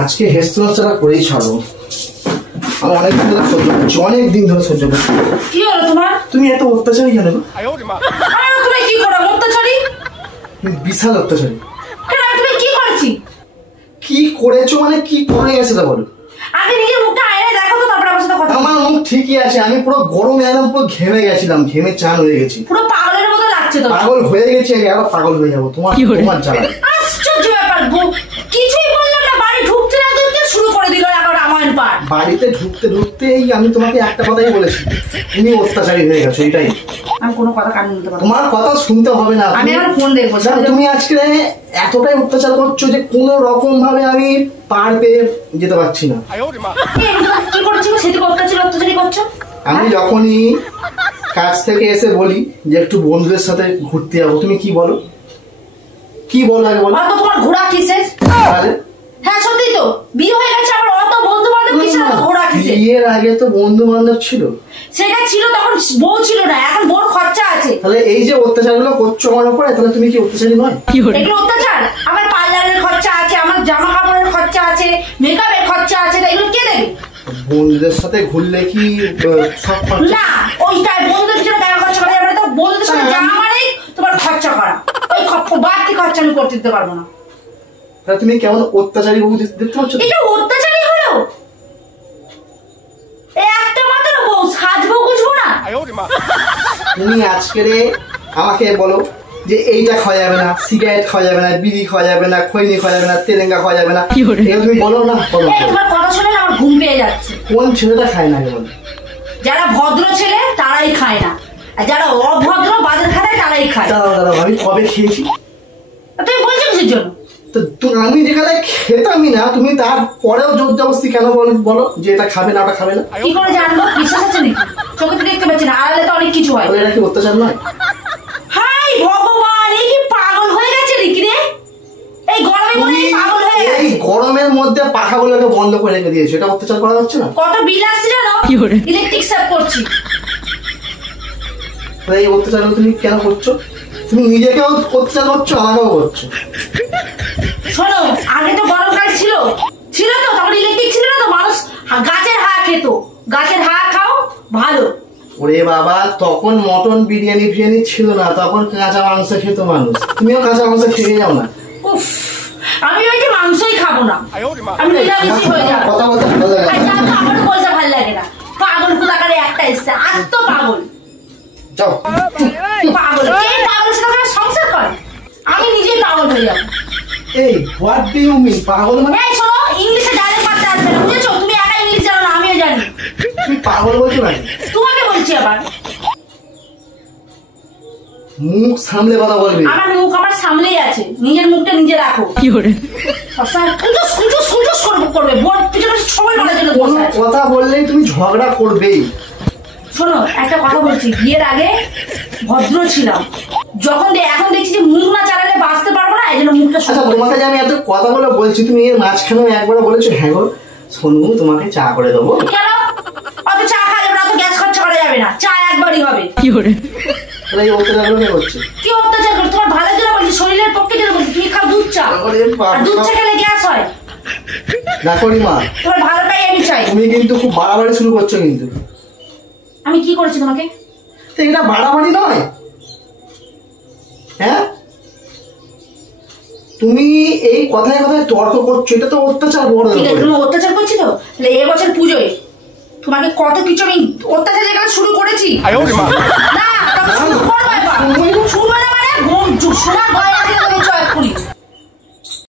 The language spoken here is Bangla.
আজকে হেস্তনচারা করেই ছাড়ো। আমি অনেকদিন ধরে সহ্য করছি, অনেকদিন ধরে সহ্য করছি। কি হলো তোমার? তুমি এত অত্যাচারী কেন? তুমি কি করো? অত্যাচারী? বিশাল অত্যাচারী। কেন তুমি কি করেছি? কি করেছো মানে কি করে গেছে তা বলো। আগে নিজের মুখটা আয়নায় দেখো তো, তারপর আমার সাথে কথা। আমার মুখ ঠিকই আছে, আমি পুরো গরমে একদম পুরো ঘেমে গেছিলাম, ঘেমে চান হয়ে গেছি, পুরো পাগলের মতো লাগছে তো। পাগল হয়ে গেছি, আবার পাগল হয়ে যাবো তোমার জ্বালা। আশ্চর্য ব্যাপার গো, কিছুই বললাম না, বাড়ি ঢুকতে না ঢুকতে শুরু করে দিল এখন রামায়ণ পাঠ। বাড়িতে ঢুকতে ঢুকতেই আমি তোমাকে একটা কথাই বলেছি, তুমি অত্যাচারী হয়ে গেছো, এটাই। আমি কোনো কথা কানে নিতে পারবো না, তোমার কথা শুনতে হবে না। আমি এখন ফোন দেখবো। তুমি আজকে এতটাই অত্যাচার করছো যে কোন রকম ভাবে আমি পার পেয়ে যেতে পারছি না। কি করছিল সেদিকে অত্যাচারী করছো? আমি যখনই কাজ থেকে এসে বলি যে একটু বন্ধুদের সাথে ঘুরতে যাবো, তুমি কি বলো? কি বলো আগে বলো। তোমার ঘোড়া কিসের? হ্যাঁ সত্যি তো, বিয়ে হয়ে গেছে, আবার অত বন্ধু বান্ধব কিসের? ঘোড়া কিসের? বিয়ের আগে তো বন্ধু বান্ধব ছিল। সেটা ছিল, তখন বউ ছিল না, এখন বউর খরচা আছে। তাহলে এই যে অত্যাচার গুলো করছো আমার উপরে, তাহলে তুমি কি অত্যাচারী নয়? এগুলো অত্যাচার? আমার পার্লারের খরচা আছে, আমার জামা কাপড়ের খরচা আছে, মেকআপের খরচা আছে, এগুলো কে দেবে? বন্ধুদের সাথে ঘুরলে কি সব খরচা? না, ওইটাই বন্ধুদের পিছনে টাকা খরচা করা যাবে না। তো বন্ধুদের সাথে যাওয়া মানেই তোমার খরচা করা, ওই বাড়তি খরচা আমি করতে দিতে পারবো না। তাহলে তুমি কেমন অত্যাচারী বউ দেখতে পাচ্ছ? এটা অত্যাচারী হলো? একটা মাত্র বউ, সাজবো বুঝবো না? তুমি আজকে আমাকে বলো যে এইটা খাওয়া যাবে না, সিগারেট খাওয়া যাবে না, বিড়ি খাওয়া যাবে না, খৈনি খাওয়া যাবে না, তেলেঙ্গা খাওয়া যাবে না, এগুলো তুমি বলো না? বলো। তোমার কথা শুনে আমার ঘুম পেয়ে যাচ্ছে। কোন ছেলেটা খায় না? বলো। যারা ভদ্র ছেলে তারাই খায় না, আর যারা অভদ্র বাজার খায় তারাই খায়। দাঁড়াও, আমি কবে খেয়েছি? তুমি বলছো কিসের জন্য? তো আমি যেখানে খেতামই না, তুমি তারপরেও জোর জবরদস্তি কেন বলো যে এটা খাবে না, ওটা খাবে না? কি করে জানবো? বিশ্বাস আছে নাকি? চোখে তো দেখতে পাচ্ছি না, আড়ালে তো অনেক কিছু হয়। এটা কি অত্যাচার নয়? হাই ভগবান, এই কি পাগল হয়ে গেছে নাকি রে? এই গরমে মনে হয় পাগল হয়ে গেছে। এই গরমের মধ্যে পাখাগুলোকে বন্ধ করে রেখে দিয়েছো, এটা অত্যাচার করা যাচ্ছে না? কত বিল আসছে জানো? ইলেকট্রিক সেভ করছি। এই অত্যাচারগুলো তুমি কেন করছো? তুমি নিজেকেও অত্যাচার করছো, আমাকেও করছো। শোনো, আগে তো গরমকাল ছিল তো, তখন ইলেকট্রিক ছিল না তো, মানুষ গাছের হাওয়া খেত। গাছের হাওয়া খাও ভালো। ওরে বাবা, তখন মটন বিরিয়ানি ছিল না, তখন কাঁচা মাংস খেত মানুষ। তুমিও কাঁচা মাংস খেয়ে যাও না? উফ, আমি ওই যে মাংসই খাবো না, আমি নিরামিষই হয়ে যাবো। কথা বলতে ভালো লাগে না। আমার বলতে ভালো লাগে না। পাগল কোথাকারে একটা এসছে, আজ তো পাগল। যাও। পাগল কে? পাগলের সাথে আমরা সংসার করে? আমি নিজেই পাগল হয়ে যাবো। এই হোয়াট ডু ইউ মিন পাগল মানে? এই শোনো, ইংলিশে ডাইরেক্ট পাঠতে আসবে না, বুঝেছো? তুমি একা ইংলিশ জানো না, আমিও জানি। তুমি পাগল বলছো না? তোমাকে বলছি আবার। মুখ সামলে কথা বলবে। আমার মুখ আমার সামলেই আছে, নিজের মুখটা নিজে রাখো। কি করে করবে বোন পিছনে সময় মারার জন্য? কোনো কথা বললেই তুমি ঝগড়া করবেই। শোনো, একটা কথা বলছি, বিয়ের আগে ভদ্র ছিলাম, যখন এখন দেখছি যে মুখ না চালালে বাঁচতে পারবো না, এই জন্য মুখটা। আচ্ছা, তোমাকে যে আমি এত কথা বলে বলছি, তুমি এর মাঝখানে একবার বলেছো হ্যাঁ গো শোনো তোমাকে চা করে দেবো। কেন? অত চা খাওয়া যাবে না, অত গ্যাস খরচা করা যাবে না, চা একবারই হবে। কি করে? এই অত্যাচারগুলো কে করছে? কি অত্যাচার করে? তোমার ভালোর জন্য বলছি, শরীরের পক্ষে জন্য বলছি। তুমি খাও দুধ চা, আর দুধ চা খেলে গ্যাস হয়। দেখো মা, তোমার ভালোটাই আমি চাই। তুমি কিন্তু খুব বাড়াবাড়ি শুরু করছো। কিন্তু আমি কি করেছি তোমাকে? এটা বাড়াবাড়ি নয়। হ্যাঁ, তুমি এই কথায় কথায় তর্ক করছো, এটা তো অত্যাচার। বড় তুমি অত্যাচার করছি তো, তাহলে এবছর পুজোয় তোমাকে কত কিছু আমি অত্যাচার যেখানে শুরু করেছি। না,